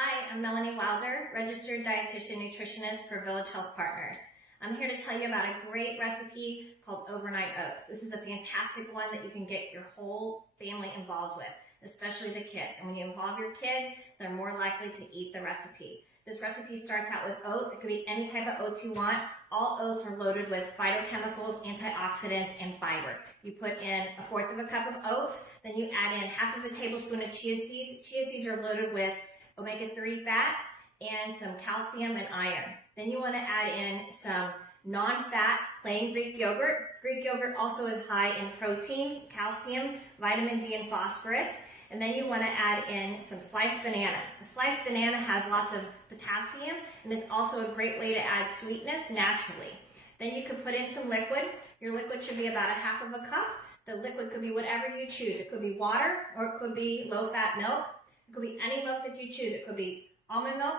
Hi, I'm Melanie Wilder, registered dietitian nutritionist for Village Health Partners. I'm here to tell you about a great recipe called overnight oats. This is a fantastic one that you can get your whole family involved with, especially the kids. And when you involve your kids, they're more likely to eat the recipe. This recipe starts out with oats. It could be any type of oats you want. All oats are loaded with phytochemicals, antioxidants, and fiber. You put in 1/4 of a cup of oats, then you add in 1/2 of a tablespoon of chia seeds. Chia seeds are loaded with omega-3 fats and some calcium and iron. Then you want to add in some non-fat plain Greek yogurt. Greek yogurt also is high in protein, calcium, vitamin D, and phosphorus. And then you want to add in some sliced banana. A sliced banana has lots of potassium, and it's also a great way to add sweetness naturally. Then you can put in some liquid. Your liquid should be about 1/2 of a cup. The liquid could be whatever you choose. It could be water, or it could be low-fat milk. It could be any milk that you choose. It could be almond milk,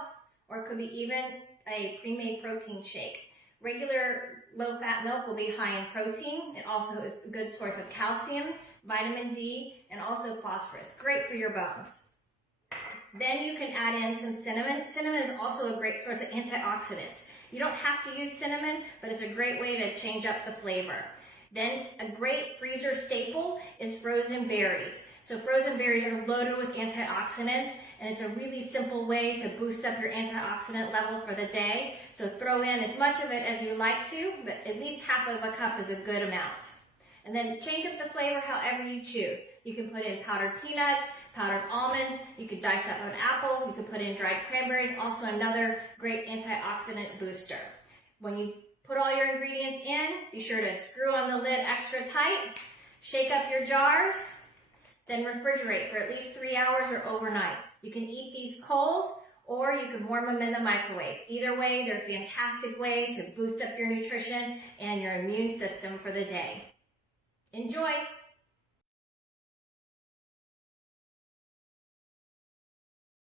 or it could be even a pre-made protein shake. Regular low-fat milk will be high in protein. It also is a good source of calcium, vitamin D, and also phosphorus. Great for your bones. Then you can add in some cinnamon. Cinnamon is also a great source of antioxidants. You don't have to use cinnamon, but it's a great way to change up the flavor. Then a great freezer staple is frozen berries. So frozen berries are loaded with antioxidants, and it's a really simple way to boost up your antioxidant level for the day. So throw in as much of it as you like to, but at least 1/2 of a cup is a good amount. And then change up the flavor however you choose. You can put in powdered peanuts, powdered almonds, you could dice up an apple, you could put in dried cranberries, also another great antioxidant booster. When you put all your ingredients in, be sure to screw on the lid extra tight, shake up your jars, then refrigerate for at least 3 hours or overnight. You can eat these cold, or you can warm them in the microwave. Either way, they're a fantastic way to boost up your nutrition and your immune system for the day. Enjoy!